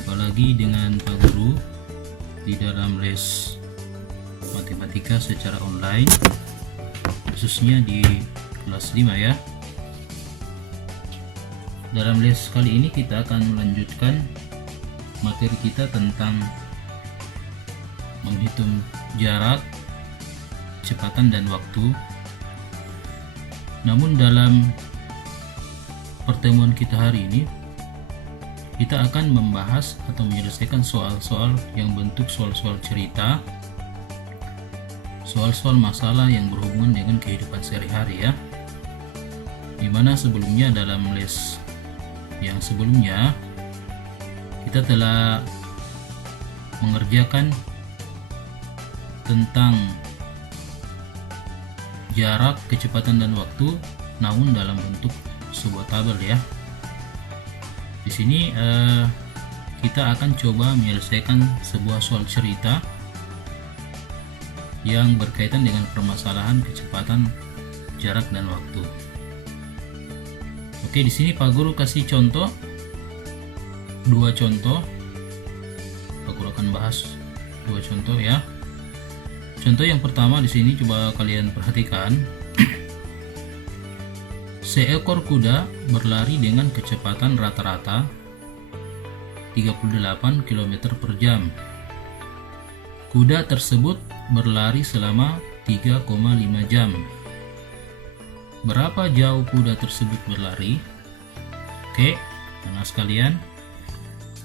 Jumpa lagi dengan Pak Guru di dalam les matematika secara online, khususnya di kelas 5 ya. Dalam les kali ini kita akan melanjutkan materi kita tentang menghitung jarak, kecepatan dan waktu. Namun dalam pertemuan kita hari ini kita akan membahas atau menyelesaikan soal-soal yang bentuk soal-soal cerita, soal-soal masalah yang berhubungan dengan kehidupan sehari-hari ya. Dimana sebelumnya dalam les yang sebelumnya kita telah mengerjakan tentang jarak, kecepatan dan waktu, namun dalam bentuk sebuah tabel ya. Di sini kita akan coba menyelesaikan sebuah soal cerita yang berkaitan dengan permasalahan kecepatan, jarak dan waktu. Oke, di sini Pak Guru kasih contoh, dua contoh. Pak Guru akan bahas dua contoh ya. Contoh yang pertama di sini coba kalian perhatikan. Seekor kuda berlari dengan kecepatan rata-rata 38 km per jam. Kuda tersebut berlari selama 3,5 jam. Berapa jauh kuda tersebut berlari? Oke, anak sekalian,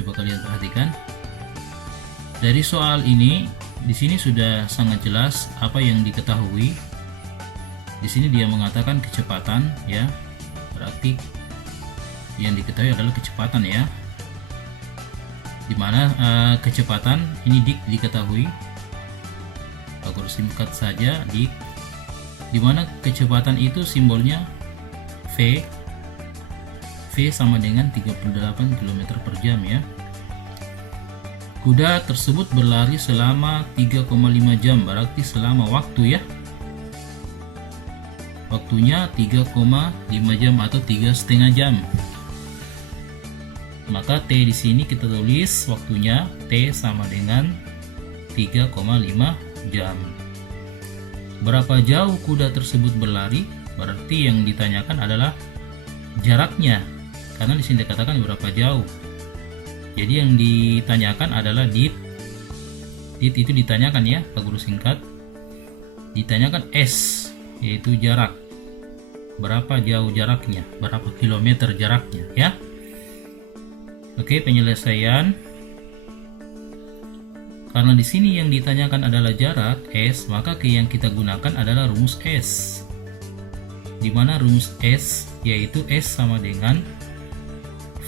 coba kalian perhatikan. Dari soal ini, di sini sudah sangat jelas apa yang diketahui. Di sini dia mengatakan kecepatan ya, berarti yang diketahui adalah kecepatan ya. Dimana kecepatan ini diketahui, Pak Guru singkat saja dimana kecepatan itu simbolnya V. V sama dengan 38 km per jam ya. Kuda tersebut berlari selama 3,5 jam, berarti selama waktu ya. Waktunya 3,5 jam atau 3,5 jam. Maka T di sini kita tulis waktunya T sama dengan 3,5 jam. Berapa jauh kuda tersebut berlari? Berarti yang ditanyakan adalah jaraknya. Karena di sini dikatakan berapa jauh. Jadi yang ditanyakan adalah dit itu ditanyakan ya, Pak Guru singkat. Ditanyakan S, yaitu jarak. Berapa jauh jaraknya, berapa kilometer jaraknya ya. Oke, penyelesaian. Karena di sini yang ditanyakan adalah jarak S, maka yang kita gunakan adalah rumus S. Di mana rumus S yaitu S sama dengan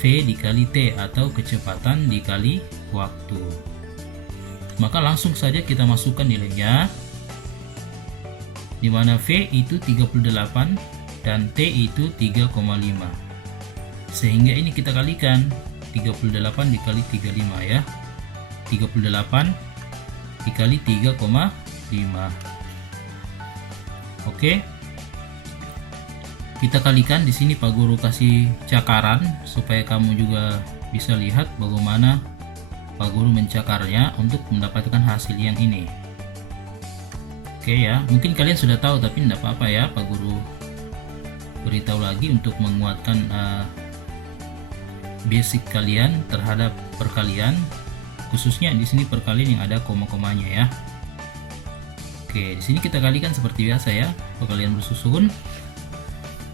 V dikali T atau kecepatan dikali waktu. Maka langsung saja kita masukkan nilainya. Di mana V itu 38 dan T itu 3,5. Sehingga ini kita kalikan 38 dikali 35 ya. 38 dikali 3,5. Oke. Kita kalikan di sini Pak Guru kasih cakaran supaya kamu juga bisa lihat bagaimana Pak Guru mencakarnya untuk mendapatkan hasil yang ini. Oke ya, mungkin kalian sudah tahu tapi tidak apa-apa ya, Pak Guru beritahu lagi untuk menguatkan basic kalian terhadap perkalian, khususnya di sini perkalian yang ada koma-komanya ya. Oke, di sini kita kalikan seperti biasa ya, perkalian bersusun.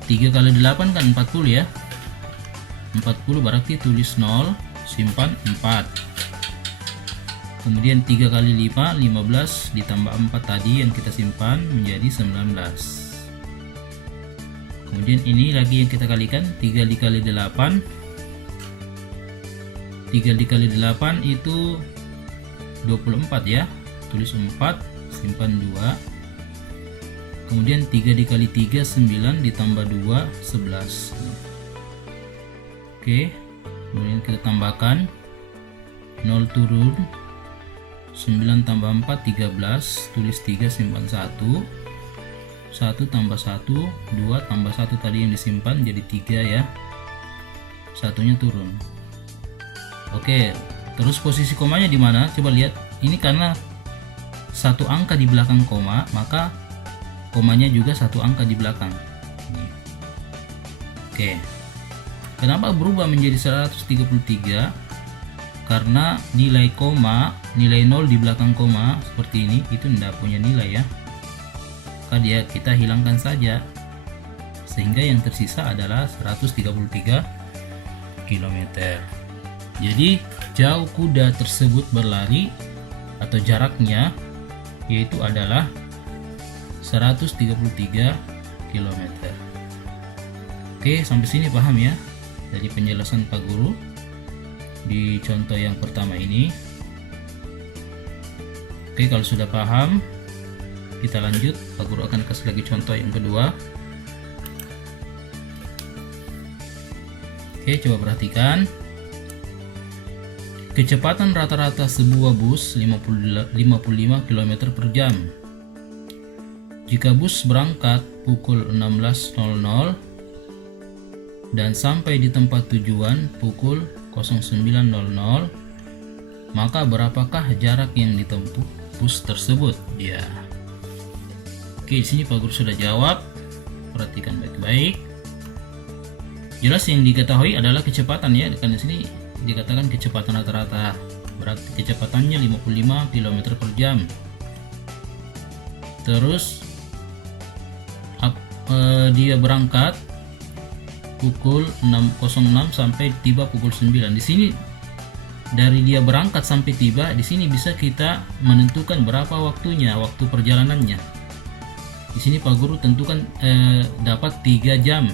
3 kali 8 kan 40 ya. 40 berarti tulis 0, simpan 4. Kemudian 3 kali 5, 15 ditambah 4 tadi yang kita simpan menjadi 19. Kemudian ini lagi yang kita kalikan, 3 dikali 8. 3 dikali 8 itu 24 ya. Tulis 4, simpan 2. Kemudian 3 dikali 3 9 ditambah 2 11. Oke, kemudian kita tambahkan 0 turun, 9 tambah 4 13, tulis 3 simpan 1, 1 tambah 1 2 tambah 1 tadi yang disimpan jadi 3 ya, satunya turun. Oke, Terus posisi komanya di mana? Coba lihat. Ini karena satu angka di belakang koma, maka komanya juga satu angka di belakang. Oke. Kenapa berubah menjadi 133? Karena nilai koma, nilai 0 di belakang koma seperti ini itu tidak punya nilai ya. Maka kita hilangkan saja. Sehingga yang tersisa adalah 133 km. Jadi jauh kuda tersebut berlari atau jaraknya yaitu adalah 133 km. Oke, sampai sini paham ya dari penjelasan Pak Guru di contoh yang pertama ini. Oke, kalau sudah paham kita lanjut. Pak Guru akan kasih lagi contoh yang kedua. Oke, coba perhatikan. Kecepatan rata-rata sebuah bus 55 km per jam. Jika bus berangkat pukul 16.00 dan sampai di tempat tujuan pukul 09.00, maka berapakah jarak yang ditempuh bus tersebut? Ya. Oke, di sini Pak Guru sudah jawab. Perhatikan baik-baik. Jelas yang diketahui adalah kecepatan ya. Karena di sini dikatakan kecepatan rata-rata. Berarti kecepatannya 55 km per jam. Terus dia berangkat pukul 6.06 sampai tiba pukul 9. Di sini dari dia berangkat sampai tiba, di sini bisa kita menentukan berapa waktunya, waktu perjalanannya. Di sini Pak Guru tentukan dapat 3 jam.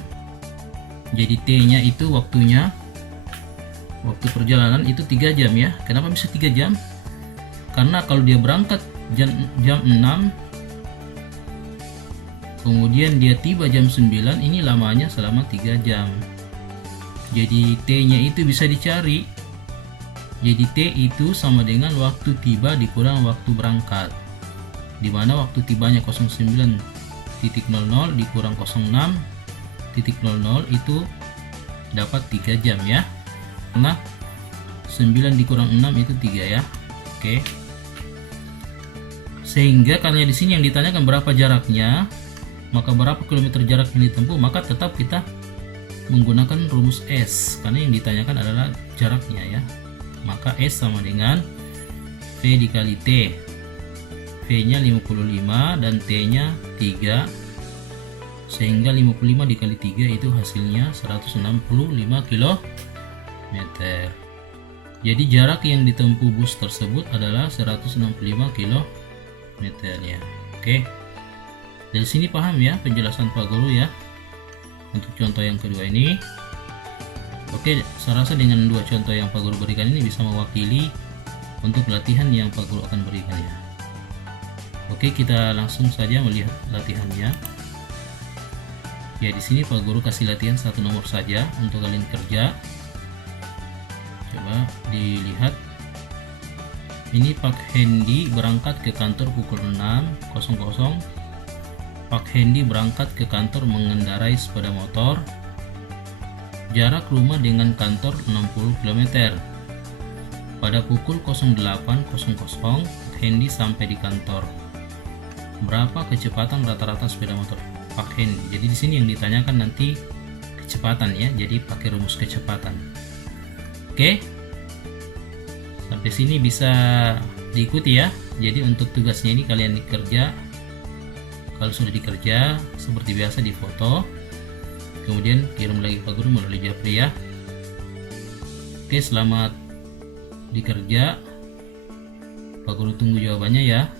Jadi T-nya itu waktunya, waktu perjalanan itu 3 jam ya. Kenapa bisa 3 jam? Karena kalau dia berangkat jam 6, kemudian dia tiba jam 9, ini lamanya selama 3 jam. Jadi T-nya itu bisa dicari. Jadi T itu sama dengan waktu tiba dikurang waktu berangkat. Dimana waktu tibanya 09.00 dikurang 06.00 itu dapat 3 jam ya. Karena 9 dikurang 6 itu 3 ya. Oke. Sehingga karena di sini yang ditanyakan berapa jaraknya, maka berapa kilometer jarak yang ditempuh, maka tetap kita menggunakan rumus S karena yang ditanyakan adalah jaraknya ya. Maka S sama dengan V dikali T. V nya 55 dan T nya 3, sehingga 55 dikali 3 itu hasilnya 165 km. Jadi jarak yang ditempuh bus tersebut adalah 165 km ya. Oke. Dari sini paham ya penjelasan Pak Guru ya untuk contoh yang kedua ini. Oke, saya rasa dengan 2 contoh yang Pak Guru berikan ini bisa mewakili untuk latihan yang Pak Guru akan berikan ya. Oke, kita langsung saja melihat latihannya. Ya, di sini Pak Guru kasih latihan 1 nomor saja untuk kalian kerja. Coba dilihat. Ini Pak Hendy berangkat ke kantor pukul 6.00. Pak Hendy berangkat ke kantor mengendarai sepeda motor. Jarak rumah dengan kantor 60 km. Pada pukul 08.00 Pak Hendy sampai di kantor. Berapa kecepatan rata-rata sepeda motor Pak Hendy? Jadi di sini yang ditanyakan nanti kecepatan ya. Jadi pakai rumus kecepatan. Oke. Sampai sini bisa diikuti ya. Jadi untuk tugasnya ini kalian dikerja. Kalau sudah dikerja, seperti biasa difoto, kemudian kirim lagi Pak Guru melalui Japri ya. Oke, selamat dikerja. Pak Guru tunggu jawabannya ya.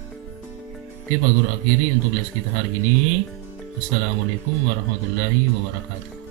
Oke, Pak Guru akhiri untuk les kita hari ini. Assalamualaikum warahmatullahi wabarakatuh.